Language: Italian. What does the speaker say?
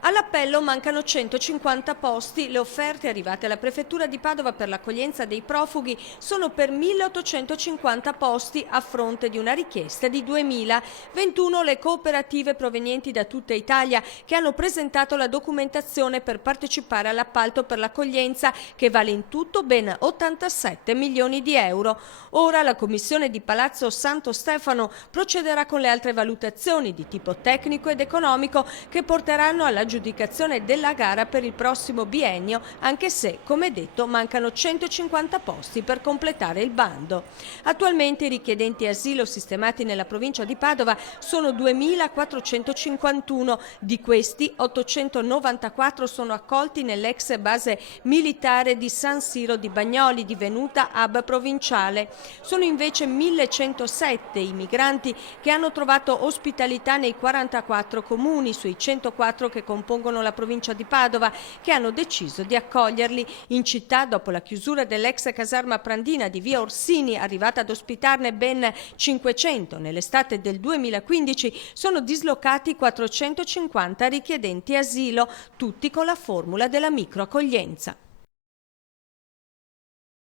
All'appello mancano 150 posti. Le offerte arrivate alla Prefettura di Padova per l'accoglienza dei profughi sono per 1.850 posti a fronte di una richiesta di 2.000. 21 le cooperative provenienti da tutta Italia che hanno presentato la documentazione per partecipare all'appalto per l'accoglienza, che vale in tutto ben 87 milioni di euro. Ora la Commissione di Palazzo Santo Stefano procederà con le altre valutazioni di tipo tecnico ed economico che porteranno alla aggiudicazione della gara per il prossimo biennio, anche se, come detto, mancano 150 posti per completare il bando. Attualmente i richiedenti asilo sistemati nella provincia di Padova sono 2.451, di questi 894 sono accolti nell'ex base militare di San Siro di Bagnoli, divenuta hub provinciale. Sono invece 1.107 i migranti che hanno trovato ospitalità nei 44 comuni sui 104 che compongono la provincia di Padova, che hanno deciso di accoglierli. In città, dopo la chiusura dell'ex caserma Prandina di via Orsini, arrivata ad ospitarne ben 500 nell'estate del 2015, sono dislocati 450 richiedenti asilo, tutti con la formula della microaccoglienza.